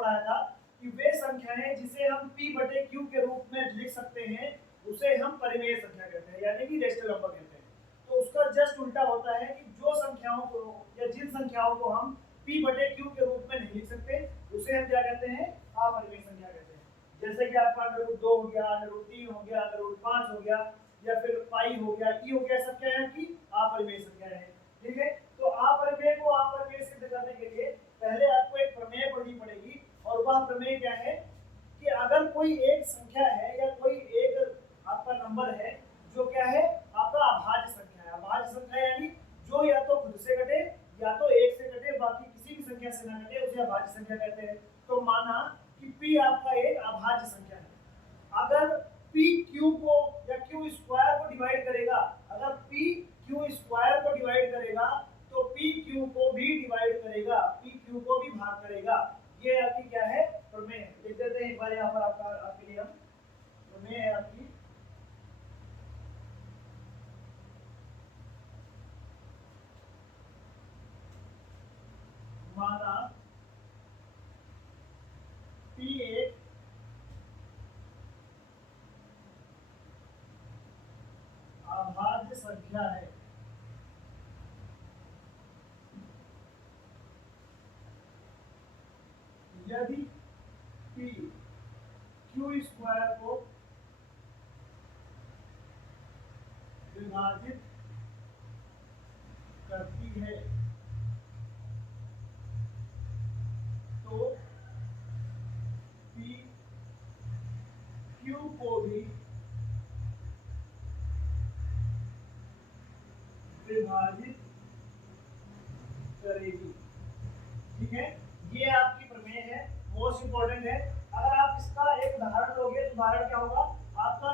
पढ़ाया था कि वे संख्याएं जिसे हम p बटे q के रूप में लिख सकते हैं उसे हम परिमेय संख्या कहते हैं, यानी कि रेशनल नंबर कहते हैं। तो उसका जस्ट उल्टा होता है कि जो संख्याओं को या जिन संख्याओं को हम p बटे q के रूप में नहीं लिख सकते उसे हम क्या कहते हैं, अपरिमेय संख्या कहते हैं। जैसे कि आपका √2 हो गया, √3 हो गया, √5 हो गया, या फिर पाई हो गया, ई हो गया, सब क्या है कि अपरिमेय संख्या है। ठीक है, तो अपरिमेय को अपरिमेय सिद्ध करने के लिए पहले आपको एक प्रमेय पढ़नी पड़ेगी, और वह प्रमेय क्या है कि अगर कोई एक संख्या है या कोई एक आपका नंबर है जो क्या है आपका अभाज्य संख्या है। अभाज्य संख्या यानी जो या तो खुद से कटे या तो एक से कटे, बाकी किसी भी संख्या से ना कटे, उसे अभाज्य संख्या कहते हैं। तो माना कि p आपका एक अभाज्य संख्या है, अगर p q को या q स्क्वायर को डिवाइड करेगा, अगर p q स्क्वायर को डिवाइड करेगा तो p q को भी डिवाइड करेगा, p q को भी भाग करेगा। ये आपकी क्या है, प्रमेय है। लिख देते हैं एक बार यहाँ पर आपके लिए हम प्रमेय है आपकी। माना p एक अभाज्य संख्या है, यदि p q स्क्वायर को विभाजित करती है तो p q को भी विभाजित करेगी। ठीक है, ये आपकी प्रमेय है, मोस्ट इंपॉर्टेंट है। अगर आप इसका एक उदाहरण लोगे तो उदाहरण क्या होगा आपका,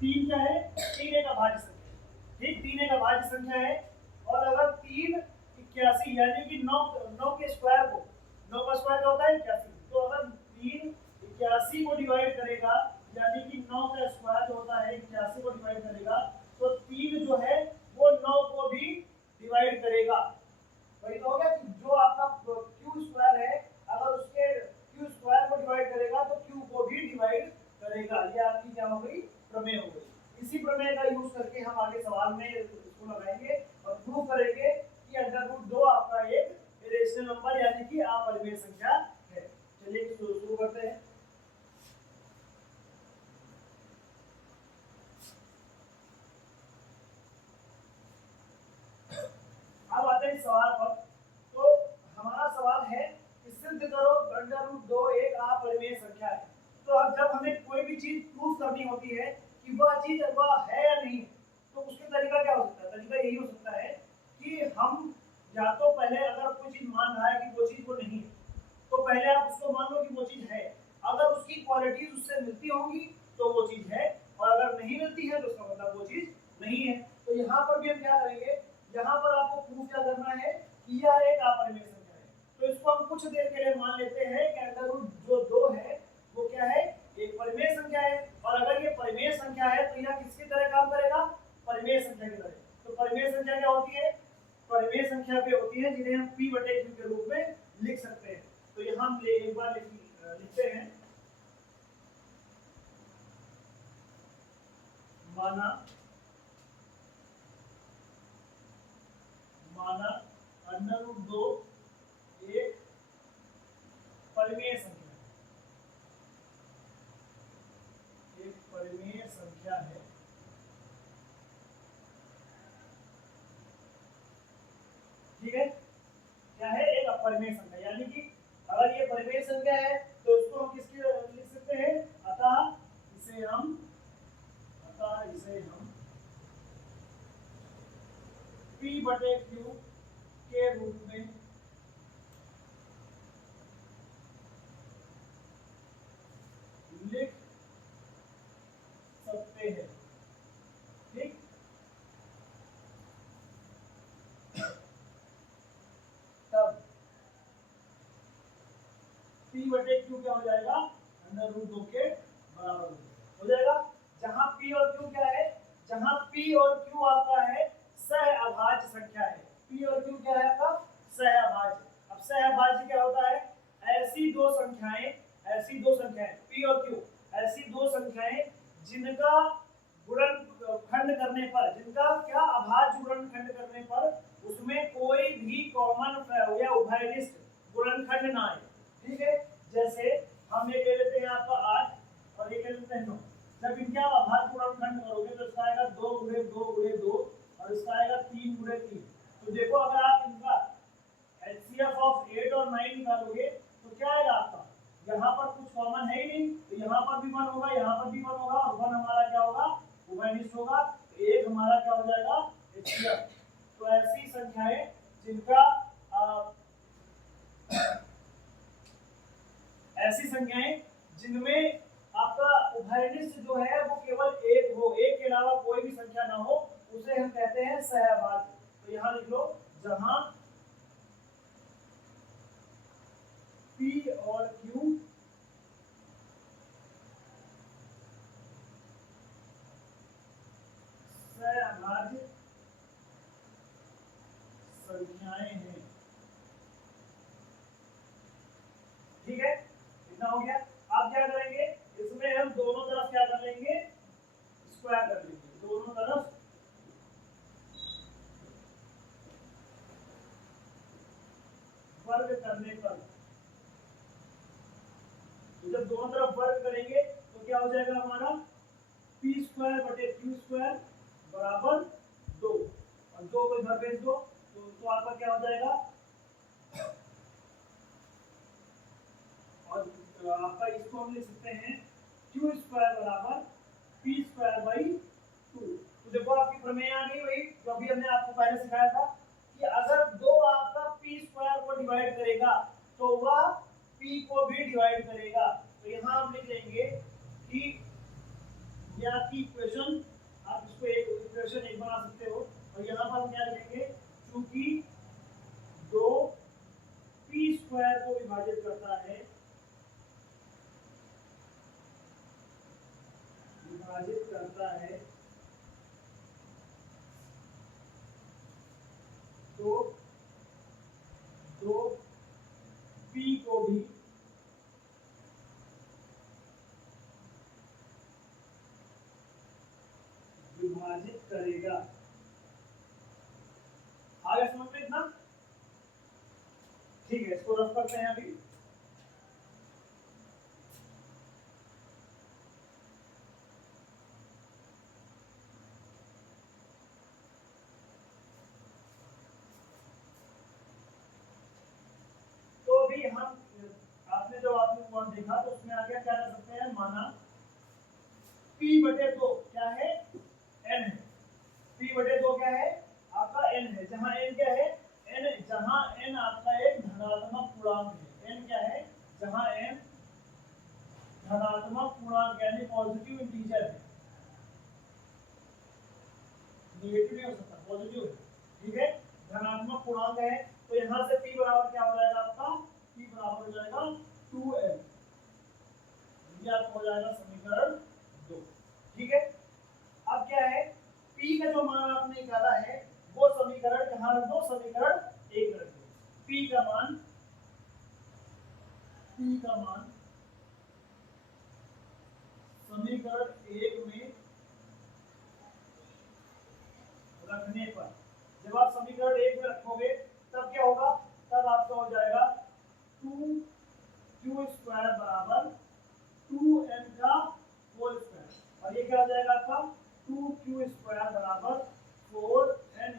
3 क्या है, 3 एक अभाज्य संख्या, ठीक, 3 एक अभाज्य संख्या है। और अगर 3 81 यानी कि 9 के स्क्वायर को, 9 का स्क्वायर क्या होता है 81, तो अगर 3 81 को डिवाइड करेगा, यानी कि 9 का स्क्वायर जो होता है 81 को डिवाइड करेगा, तो 3 जो है वो 9 को भी डिवाइड करेगा। वही तो हो गया कि जो आपका q स्क्वायर है अगर उसके q स्क्वायर को डिवाइड करेगा तो q को भी डिवाइड करेगा। ये आपकी क्या हो गई, प्रमेय हो गई। इसी प्रमेय का यूज करके हम आगे सवाल में इसको लगाएंगे और प्रूव करेंगे कि √2 आपका एक इरेशनल नंबर यानी कि अपरिमेय संख्या है। चलिए शुरू करते हैं। अब आते हैं सवाल पर। तो हमारा सवाल है कि सिद्ध करो √2 एक अपरिमेय संख्या है। तो अब जब हमें कोई भी चीज प्रूफ करनी होती है कि वह चीज वह है या नहीं, तो उसके तरीका क्या हो सकता है, तरीका यही हो सकता है कि हम या तो पहले अगर कोई चीज मान रहा है कि वो चीज वो नहीं है, तो पहले आप उसको मान लो कि वो चीज है। अगर उसकी क्वालिटीज उससे मिलती होंगी तो वो चीज है, और अगर नहीं मिलती है तो उसका मतलब वो चीज नहीं है। तो यहाँ पर भी हम क्या करेंगे, यहाँ पर आपको प्रूफ क्या करना है कि यह एक अपरिमेय संख्या है। तो इसको हम कुछ देर के लिए मान लेते हैं कि √2 है वो क्या है, एक परिमेय संख्या है। और अगर ये परिमेय संख्या है तो यह किसकी तरह काम करेगा, परिमेय संख्या की तरह। तो परिमेय संख्या क्या होती है, परिमेय संख्या पे होती है जिन्हें हम p बटे q के रूप में लिख सकते हैं। तो यहाँ हम एक बार लिखते हैं, माना √2 एक परिमेय संख्या, एक परिमेय संख्या है। ठीक है, क्या है, एक अपरिमेय संख्या, यानी कि अगर ये परिमेय संख्या है तो इसको हम किसके लिख सकते हैं, अतः इसे हम p बटे q के रूप में लिख सकते हैं। ठीक, तब p बटे q क्या हो जाएगा, √2 के बराबर हो जाएगा। जहां p और q क्या है, जहां p और q आपका है सह अभाज्य संख्या है। p और q क्या है आपका, सह अभाज्य। अब सह सहभाज्य क्या होता है? ऐसी दो संख्याएं p और q, ऐसी दो संख्याएं जिनका गुणनखंड करने पर, जिनका क्या अभाज्य गुणनखंड करने पर उसमें कोई भी कॉमन या उभयनिष्ठ गुणनखंड ना आए। ठीक है, जैसे हम ये ले लेते हैं आपका 8 और ये ले लेते हैं 9। जब इनका अभाज्य गुणनखंड करोगे तो इसका आएगा 2 गुणे 2 गुणे 2 और इसका आएगा 3 गुणे 3। तो देखो अगर आप इनका HCF ऑफ 8 और 9 निकालोगे तो क्या आएगा आपका? यहाँ पर कुछ कॉमन है ही नहीं, तो यहाँ पर भी 1 होगा, यहाँ पर भी 1 होगा और 1 हमारा क्या होगा? उभयनिष्ठ होगा। तो 1 हमारा क्या हो जाएगा? HCF। तो ऐसी संख्याएं जिनका ऐसी संख्याएं जिनमें आपका उभयनिष्ठ जो है वो केवल एक हो, एक के अलावा कोई भी संख्या ना हो, उसे हम कहते हैं सहभाज्य। तो यहां लिख लो, जहां P और Q सहभाज्य संख्याएं हैं। ठीक है, इतना हो गया। अब क्या करेंगे, इसमें हम दोनों तरफ क्या कर लेंगे? स्क्वायर कर लेंगे, दोनों तरफ वर्ग करने पर। तो जब दोनों तरफ वर्ग करेंगे तो क्या हो जाएगा हमारा? p² बटे q² बराबर 2 और 2 को इधर भेज दो तो आपका क्या हो जाएगा? और आपका इसको हम लिख सकते हैं q² बराबर p² 2। तो देखो आपकी प्रमेय आ गई वही जो अभी हमने आपको पहले सिखाया था कि अगर 2 आपका p² को डिवाइड करेगा तो वह p को भी डिवाइड करेगा। तो यहाँ हम लिख लेंगे कि यह आपकी इक्वेशन, आप इसको एक इक्वेशन एक बना सकते हो और यहाँ पर हम क्या लिखेंगे? क्योंकि 2 p² को विभाजित करता है, तो 2 p को भी विभाजित करेगा। आगे समझ में इतना? ठीक है, इसको रफ करते हैं अभी। तो अभी हम आपने जो आपने देखा तो उसमें आगे क्या कर सकते हैं? माना p बटे 2 क्या है? n है। p बटे 2 क्या है? आपका n है। जहां n क्या है? n, जहां n आपका एक धनात्मक पूर्णांक है। n क्या है? जहां n धनात्मक पूर्णांक यानी पॉजिटिव इंटीजर है, नेगेटिव नहीं हो सकता, पॉजिटिव है। ठीक है, धनात्मक पूर्णांक है। तो यहां से p बराबर क्या हो जाएगा आपका? p बराबर हो जाएगा 2n। ये आपका हो जाएगा समीकरण 2। ठीक है, अब क्या है? p का जो मान आपने निकाला है वो समीकरण कहां रख दो? समीकरण 1 में रख दो। p का मान समीकरण 1 में रखने पर, जब आप समीकरण 1 में रखोगे तब क्या होगा? तब आपका हो जाएगा 2q² बराबर 2n का होल स्क्वायर और ये क्या हो जाएगा आपका? 2q² बराबर 4n²।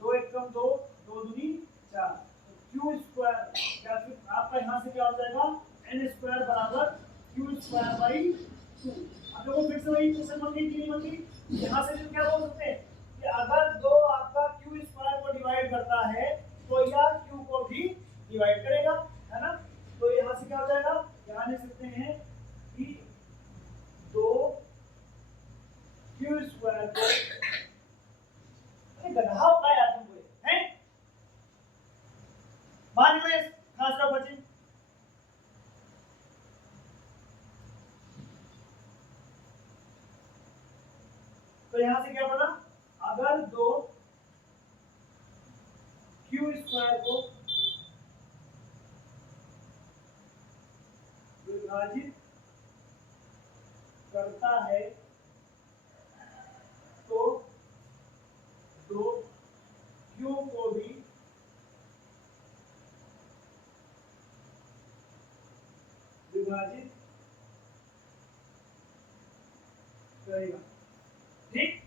2 एकम 2, 2 दूनी 4। तो q² क्या फिर आपका यहाँ से क्या हो जाएगा? n² बराबर q² 2। अब देखो फिर से वही क्वेश्चन बन गई कि नहीं बन गई? यहाँ से फिर क्या बोल सकते हैं कि अगर 2 आपका q² को डिवाइड करता है तो यह q को भी डिवाइड करेगा, है ना? तो यहाँ से क्या हो जाएगा? यहाँ लिख सकते हैं कि 2 q² को, अरे गधा होगा यार तुमको, हैं? मान लो खास रहा बच्चे। तो यहां से क्या बना? अगर 2 q² को विभाजित करता है तो दो क्यू को भी विभाजित करेगा। ठीक,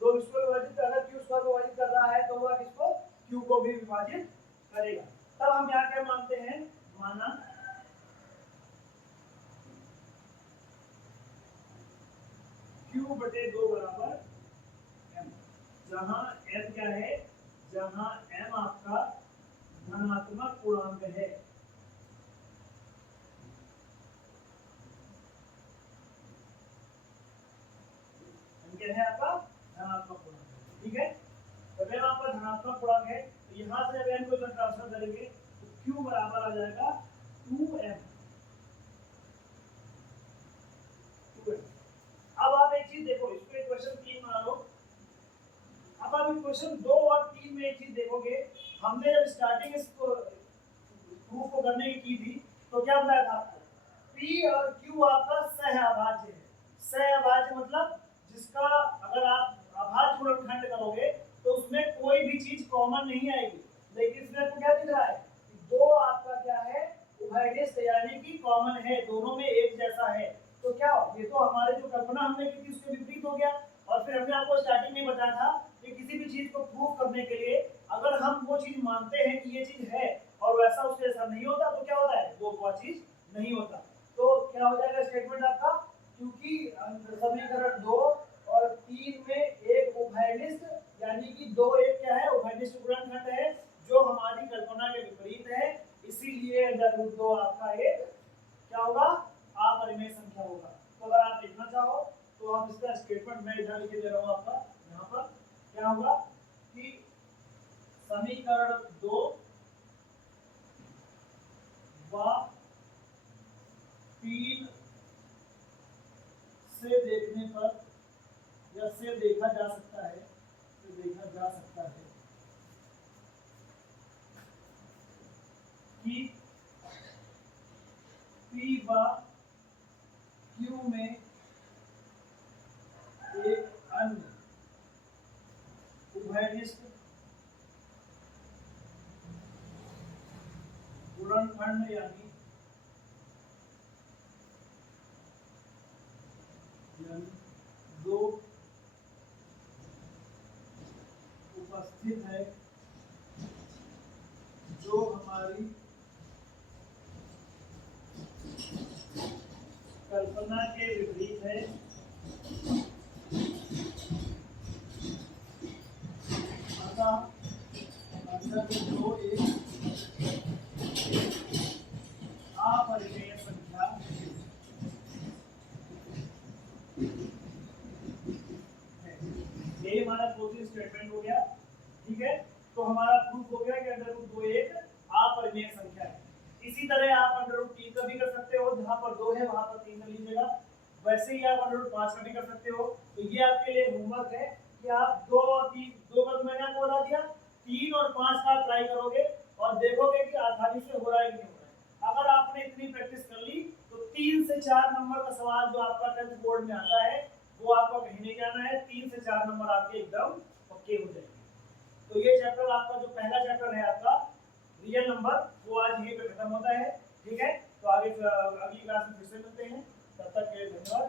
तो इसको विभाजित, अगर क्यू स्क्वायर को विभाजित कर रहा है तो वह किसको, क्यू को भी विभाजित करेगा। तब हम क्या क्या मानते हैं, माना क्यू बटे 2 बराबर m, जहां m क्या है, जहां m आपका धनात्मक पूर्णांक है। क्या है आपका धनात्मक पूर्णांक। ठीक है, तो m आपका धनात्मक पूर्णांक है, तो यहां से जब m को ट्रांसफर करेंगे तो q बराबर आ जाएगा 2m। अब आप एक चीज देखो, इसको एक क्वेश्चन 3 बना लो। अब आप क्वेश्चन 2 और 3 में एक चीज देखोगे, हमने जब स्टार्टिंग इसको प्रूफ को करने की थी तो क्या बताया था आपको, p और q आपका सहअभाज्य है। सहअभाज्य मतलब जिसका अगर आप अभाज्य गुणनखंड करोगे तो उसमें कोई भी चीज कॉमन नहीं आएगी, लेकिन इसमें आपको क्या दिख रहा है, दो आपका क्या है, उभयनिष्ठ यानी कि कॉमन है, दोनों में एक जैसा है। तो क्या ये तो हमारे जो कल्पना हमने की थी उसके विपरीत हो गया। और फिर हमने आपको स्टार्टिंग में बताया था कि किसी भी चीज को प्रूव करने के लिए अगर हम वो चीज मानते हैं कि ये चीज है और वैसा उसके जैसा नहीं होता तो क्या होता है, वो चीज नहीं होता। तो क्या हो जाएगा स्टेटमेंट आपका, क्योंकि समीकरण 2 और 3 में एक उभयनिष्ठ यानी कि 2 एक क्या है, उभयनिष्ठ गुणनखंड है जो हमारी कल्पना के विपरीत है, इसीलिए √2 आपका एक क्या होगा, अपरिमेय संख्या होगा। तो अगर आप देखना चाहो तो आप इसका स्टेटमेंट मैं इधर लिख दे रहा हूं आपका, यहाँ पर क्या होगा कि समीकरण 2 व 3 से देखने पर या से देखा जा सकता है, कि P व Q में एक अन्य उभयनिष्ठ गुणनखंड यानी दो उपस्थित है जो हमारी कल्पना के विपरीत है, अतः √2 एक अपरिमेय संख्या है। ये हमारा क्लोजिंग स्टेटमेंट हो गया। ठीक है, तो हमारा प्रूफ हो गया कि √2 एक अपरिमेय संख्या है। इसी तरह आप √3 का भी कर सकते हो, जहां पर 2 है वहां पर 3 कर लीजिएगा। वैसे ही आप √5 का भी कर सकते हो। तो ये आपके लिए होमवर्क है कि आप 2 और 3, 2 का तो मैंने आपको बता दिया, 3 और 5 का ट्राई करोगे और देखोगे कि आसानी से हो रहा है कि नहीं हो रहा है। अगर आपने इतनी प्रैक्टिस कर ली तो 3 से 4 नंबर का सवाल जो आपका 10th बोर्ड में आता है वो आपको कहीं नहीं जाना है, 3 से 4 नंबर आपके एकदम पक्के हो जाएंगे। तो ये चैप्टर आपका जो पहला चैप्टर है आपका रियल नंबर, वो आज यहीं पे खत्म होता है। ठीक है, तो आगे अगली क्लास में फिर से मिलते हैं, तब तक के लिए धन्यवाद।